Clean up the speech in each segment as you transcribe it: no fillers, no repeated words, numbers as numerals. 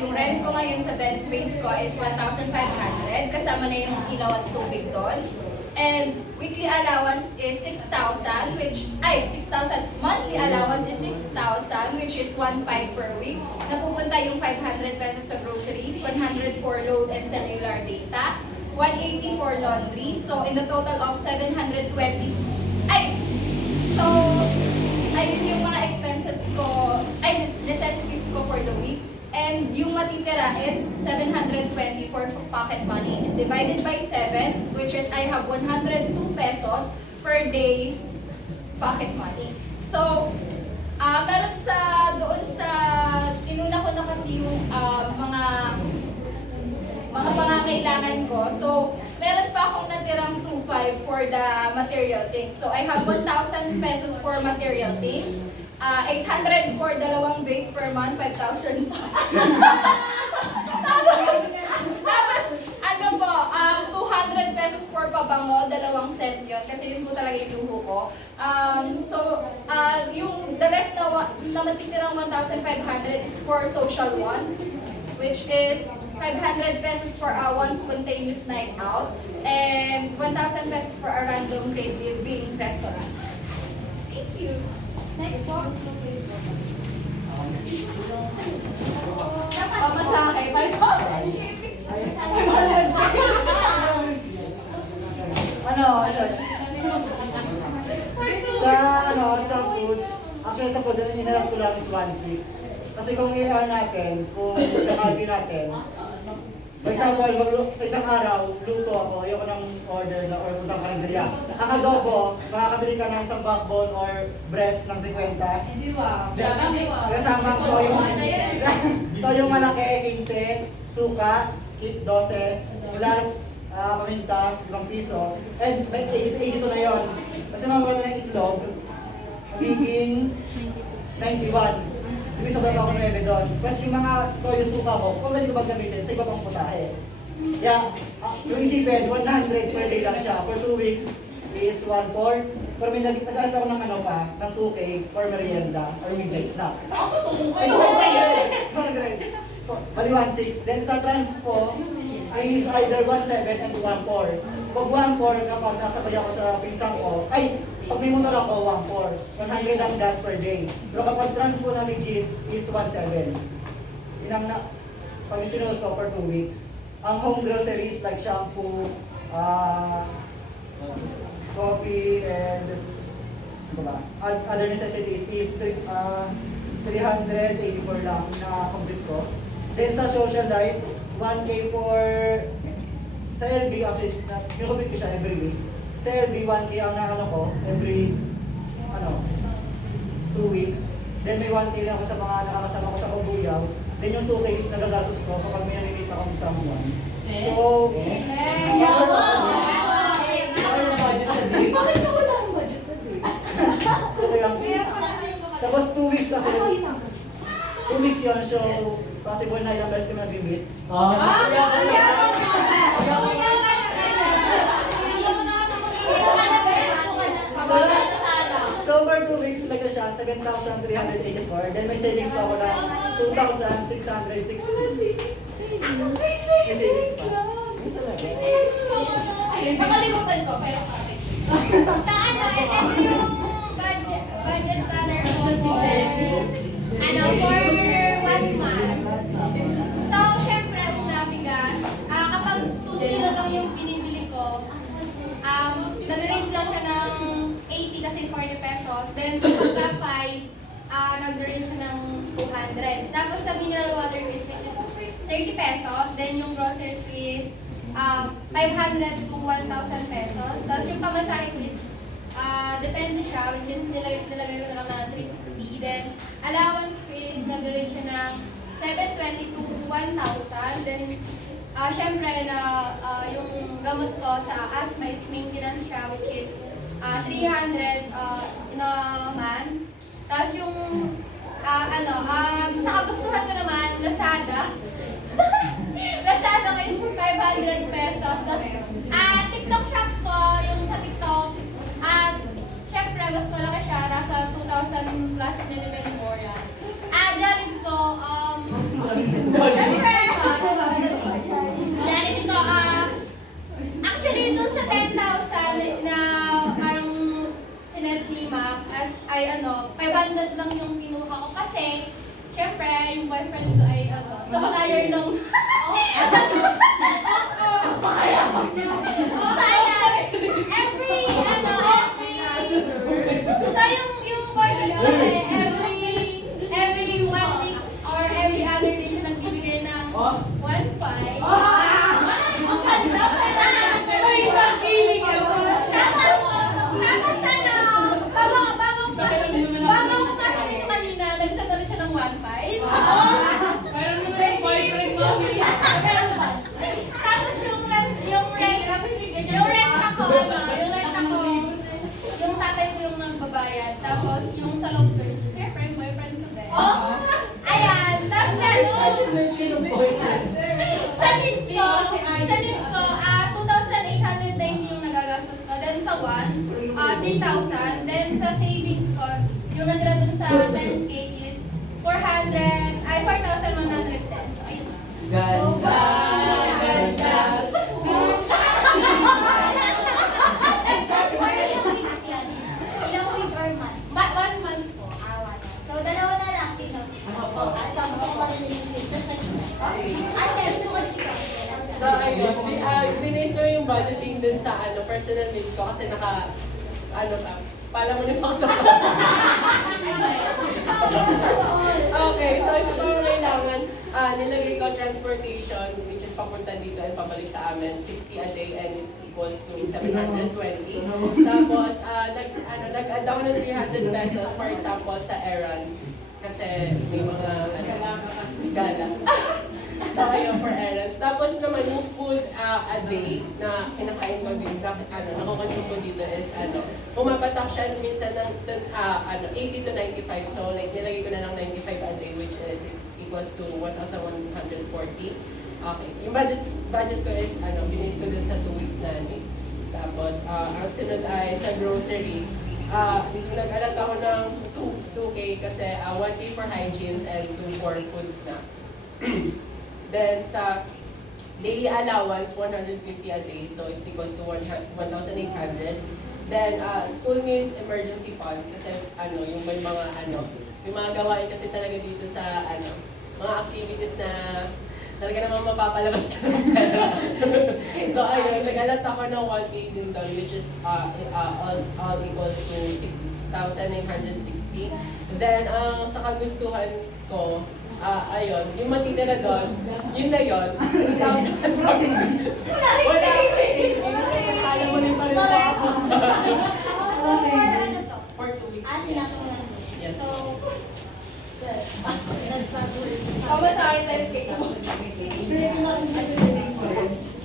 Yung rent ko ngayon sa bed space ko is 1,500. Kasama na yung ilaw at tubig doon. And weekly allowance is 6,000, monthly allowance is 6,000, which is 1,500 per week. Napupunta yung 500 pesos sa groceries, 100 for load and cellular data, 180 for laundry. So in the total of 720. Ayun yung mga expenses ko, necessities ko for the week. And yung matitira is 720 for pocket money divided by 7, which is I have 102 pesos per day pocket money. So, meron doon sa, inuna ko na kasi yung mga pangangailangan ko. So, meron pa akong natirang 2,500 for the material things. So, I have 1,000 pesos for material things. 800 for dalawang bake per month, 5,000 pa. tapos, ano po, 200 pesos for pabango, dalawang set yun, kasi yun po talaga yung luho ko. Yung the rest na matitirang 1,500 is for social wants, which is 500 pesos for one spontaneous night out, and 1,000 pesos for a random craving restaurant. Thank you. Next po. Pamasahe. Sa food, actually sa food, inilalap ko lang is 1,600. Kasi kung i-earn natin, kung nakalbi natin, for example, sa isang araw, luto ako, ayoko ng order na or puntang kalendarya. Ang adobo, makakabili ka ng isang backbone or breast ng 50. Hindi ba? Kasama ko yung malaki, 15, suka, 12, plus paminta, 5 piso. And 82 na yon. Kasi mamaganda ng itlog, magiging 91. Hindi sobrang ako ng doon. Plus yung mga toyo suka ko, kung pwede ko ba gamitin sa iba pang putahe. Yeah, yung isipin, 100 per day lang siya. For 2 weeks is 1,400. Pero may nag-alit ako ng ng 2K for merienda or midnight snack. Ay, 2K! Bali 1,600. Then sa transpo is either 1,700 and 1,400. Pag 1,400 kapag nasabay ako sa pinsang ko, pag may motor ako, 1,400. 100 ang gas per day. Pero kapag transpo na legit is 1,700. Pag itinos ko for 2 weeks. Ang home groceries like shampoo, coffee, and other necessities is 384 lang na complete ko. Then sa social life, 1K for sa LB, actually, pinukupit ko siya every week. Sa LB, 1K ang naano ko every 2 weeks. Then may 1K rin ako sa mga nakakasama ko sa Kabuyaw. Then yung 2K is nagagastos ko kapag may namimita akong someone. So, Bakit na wala ang budget sa day? Tapos 2 weeks kasi 2 weeks yun, so possible na ilang beses kami nag-meet. So for 2 weeks, like siya, 7,384. Then may savings pa ako na 2,660. May savings pa. Makalimutan ko, pero Ito yung budget planner ko for 1 month. So, syempre, una bigas. Kapag 2 kilo lang yung binibili ko, nag-range lang siya ng 80 kasi 40 pesos. Then, pagka 5, nag-range siya ng 200. Tapos sa mineral water which is 30 pesos. Then, yung groceries is 500 to 1,000 pesos. Tapos yung pamasahe ko is depende siya, which is nilagay ko na lang na 360. Then, allowance ko is nag-range siya ng 720 to 1,000. Then, syempre na yung gamot ko sa asthma is maintenance siya, which is 300 in a month. Tapos yung sa kagustuhan ko naman, Lazada. Lazada ko is 500 pesos. Tapos, TikTok shop ko, yung sa TikTok, syempre, mas malaki siya, nasa 2,000 plus minimum more yan. Jollibee ko, Siyempre, dahil dito, actually, dun sa 10,000 na parang sinet ni Ma'am, as ay 500 lang yung kinuha ko kasi, siyempre, yung boyfriend ko ay supplier nung... yung boyfriend ko kasi every 1 week or every other day siya nagbibigay ng 1.5. Bagong kasi dito kanina, nagsend ulit siya ng 1.5. Tapos yung rent ako, yung tatay ko yung nagbabayad. Tapos yung sa loob ko, siyempre, yung boyfriend ko din. Ayan, tapos sa needs ko, 2,890 yung nagagastos ko. Then sa wants, 3,000. Then sa savings ko, yung natira dun sa 10K is 4,110. So, ayun. Ilang weeks or month? 1 month po. So, dalawa na lang. Sino? Ito, makuha na yung week. Ate, gusto ko dito. So ayun, binis ko yung budgeting dun sa personal needs ko kasi pala mo yung mga Okay, so isa pa kailangan, nilagay ko transportation which is papunta dito and pabalik sa amin, 60 a day and it's equals to 720. Tapos, nag-add ako ng 300 pesos for example sa errands kasi may mga gala. So, ayun, for errands. Tapos naman, yung food a day na kinakain ko dito, nakukonsume ko dito is, pumapatak siya minsan ng 80 to 95. So, like, nilagay ko na lang 95 a day, which is equals to 1,140. Okay. Yung budget ko is, binis ko dun sa 2 weeks na needs. Tapos, ang sunod ay sa grocery. Nag-alat ako ng 2K kasi 1K for hygienes and 2 for food snacks. Then sa daily allowance, 150 a day, so it's equals to 1,800. Then school needs emergency fund kasi yung may mga gawain kasi talaga dito sa mga activities na talaga naman mapapalabas ka ng pera. So ayun, nag-alat ako ng 1K din doon, which is all equals to 6,960. Then sa kagustuhan ko, ayun, yung matitira doon, yun na yun. Wala savings. Kasi kaya mo rin pa rin ako. For 2 weeks. Sinabi ko lang. Yes. So, nagpag-ulit. Kama sa akin, 10K.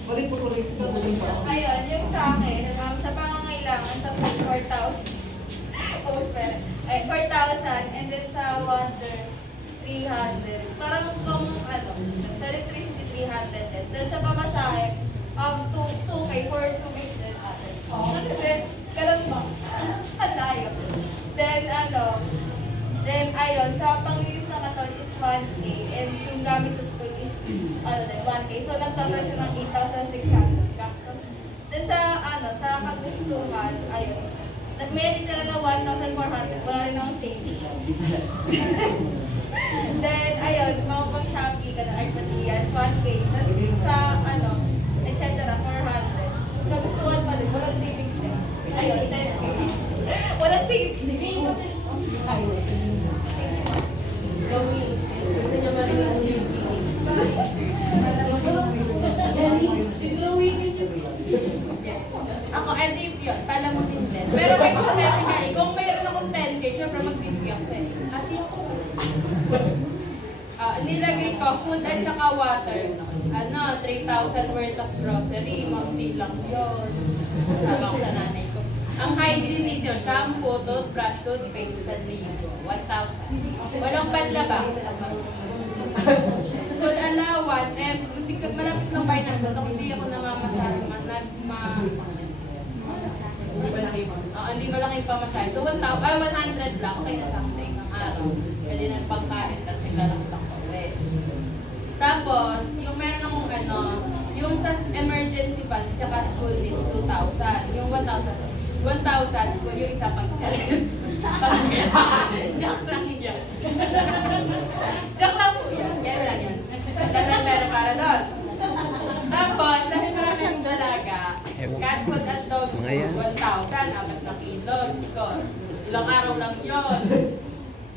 Balik po tuloy sa Ayun, yung sa akin, sa pangangailangan, sa food, 4,000. Post pera. 4,000, and then sa water, 300. Parang kung sa electricity, 300 din. Then sa pamasahe, 2K for 2 weeks din ate. Kasi, ganun ba? Ang layo. Then ayun, sa panglinis ng katawan is 1K, and yung gamit sa school is 1K. So, nagtotal siya ng 8,600 gastos. Then sa kagustuhan, ayun, may natitira na 1,400, wala rin akong savings. Then, ayun, mga pang-Shopee, ay Matias, 1K. Tapos sa, etc., 400. Nagustuhan pa rin, walang savings din. Ayun, 10K. Walang savings. Gawin. Gusto niya marinig ang Ako, edi yun, pala mo din din. Pero may hypothetically, kung mayroon akong 10K, syempre magbibigyan ko sa'yo. Ate ako. Nilagay ko, food at saka water. 3,000 worth of grocery, mamti lang yun. Sama ko sa nanay ko. Ang hygiene is yun, shampoo, toothbrush, toothpaste, 1,000. Walang panlabang. School allowance, malapit lang ba yun ako, hindi ako namamasahe, hindi malaking pamasahe. So, 100 lang, okay na sa akin sa isang araw. Pwede na pangkain, tapos naglalak lang ko. funds, tsaka school needs 2,000. Yung 1,000 school, yung isa pag Joke lang yan. Joke lang po yan. Kaya lang yan. Lahat meron para doon. Tapos, dahil maraming dalaga, cat food at dog food, 1,000, 4 na kilo. Score. Ilang araw lang yun.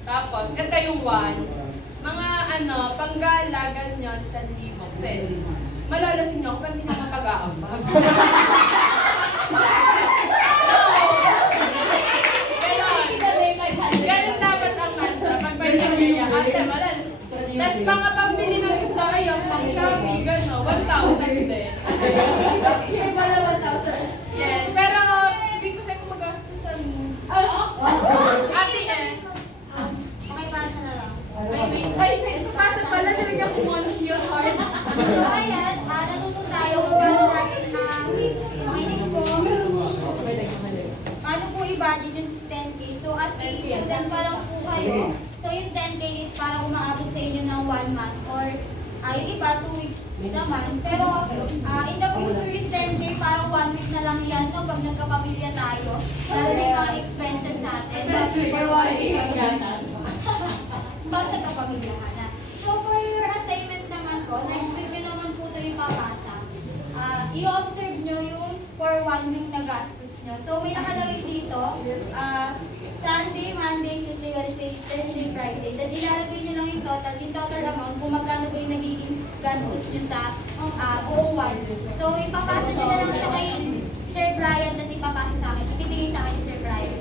Tapos, ito yung ones. Mga panggala, ganyan, 1,000. Malalasin niyo ako, pero hindi na mapag-aambag. Ganun dapat ang mantra. Pag may sakaya, ate, malal. Tapos mga pambili ng isda, ayun, pang Shopee, gano'n, 1,000 din. Yes, pero hindi ko sa'yo magastusan. Ate, Okay, pasa na lang. pasok pala siya lang kung ano yung hard. So, ayan, natuto tayo kung paano natin makinig po. Paano po i-budget yung 10K? So, as a student pa lang po kayo. So, yung 10K is parang umaabot sa inyo ng 1 month or yung iba, 2 weeks naman. Pero, in the future, yung 10K, parang 1 week na lang yan, no? Pag nagkapamilya tayo, lalo na yung mga expenses natin. Pag nagkapamilyahan na. So, for your assignment naman po, next week nyo naman po ito ipapasa. I-observe nyo yung for 1 week na gastos nyo. So, may nakalagay dito, Sunday, Monday, Tuesday, Wednesday, Thursday, Friday. Then, ilalagay nyo lang yung total amount kung magkano ba yung nagiging gastos nyo sa buong 1 week. So, ipapasa nyo na lang siya kay Sir Brian, tapos ipapasa sa akin. Ibibigay sa akin ni Sir Brian.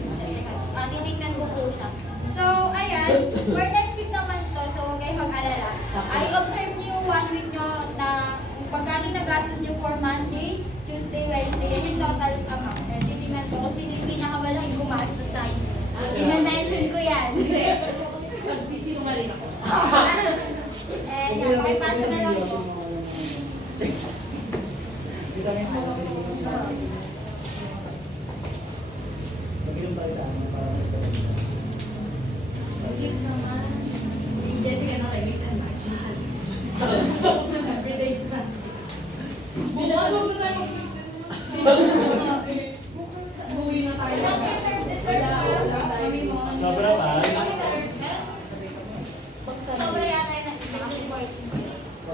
Titignan ko po siya. So, ayan, for next week naman to, so huwag kayong mag-alala. I-observe nyo yung 1 week nyo na kung pagkano nagastos nyo for Monday, Tuesday, Wednesday, yan yung total amount. And titignan ko kung sino yung pinakamalaking gumastos sa inyo. I-mention ko yan. Magsisinungaling ako. And yan, pakipasa na lang po. Isa rin sa Mag-inom tayo sa amin para mas pagkakas. Give naman. Di Jessica na kay mix and match. Everyday pa. Bukas huwag na tayo mag-mix and match. Buwi na tayo. Wala tayo. Sobra ba? Sobra yata yun na.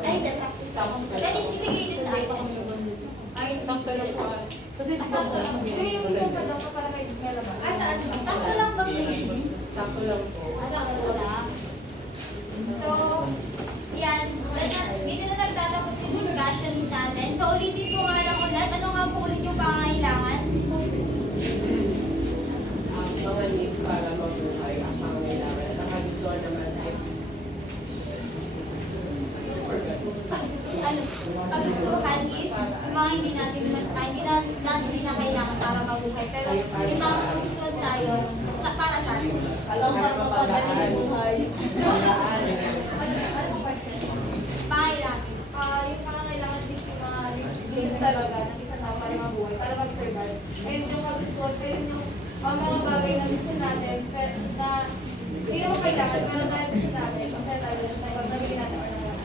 Ay, that's pwede ibigay din sa akin. Ay, sakto lang po. Kasi sakto lang. Yung sakto lang po para may malaman. Saan? Sakto lang bang tingin? Sakto lang po. Sakto lang. So, yan. Dito na nagtatapos yung discussion natin. So, ulitin ko nga lang ulit. Ano nga po ulit yung pangangailangan? Mga needs para mabuhay ang pangangailangan. At ang kagustuhan naman ay Kagustuhan is yung mga hindi na kailangan para mabuhay. Pero yung mga kagustuhan tayo, para sa atin. Alam mo pa madali ang buhay. Pangailangan. Yung pangangailangan is yung mga need talaga ng isang tao para mabuhay, para mag-survive. And yung kagustuhan, kaya yung mga bagay na gusto natin, pero na hindi naman kailangan, pero dahil gusto natin, kasi tayo pag nagiging natin or naman.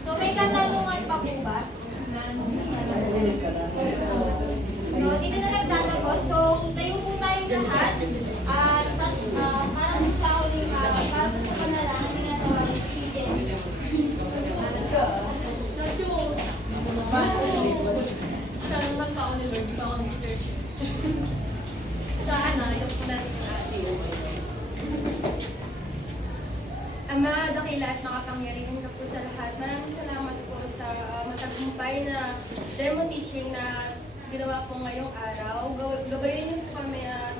So may katanungan pa po ba? So dito na nagtatapos. So tayo po tayong lahat. At para sa huli, para sa panalangin, ginagawa ni Christian. Sana naman pa ako ni Lord, di pa ako nag-church. Yung po natin yung Ama, dakila at makapangyarihan ka po sa lahat. Maraming salamat po sa matagumpay na demo teaching na ginawa po ngayong araw. Gabayan niyo po kami at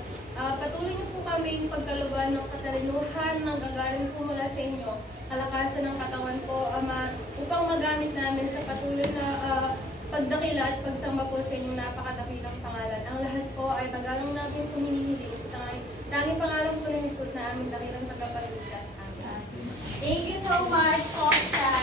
patuloy niyo po kami yung pagkaluban ng katalinuhan ng gagaling po mula sa inyo. Kalakasan ng katawan po, Ama, upang magamit namin sa patuloy na pagdakila at pagsamba po sa inyong napakadakilang pangalan. Ang lahat po ay pag-alang namin po hinihiling sa tanging pangalan po ni Jesus na aming dakilang tagapagligtas. Amen. Thank you so much, Oksa.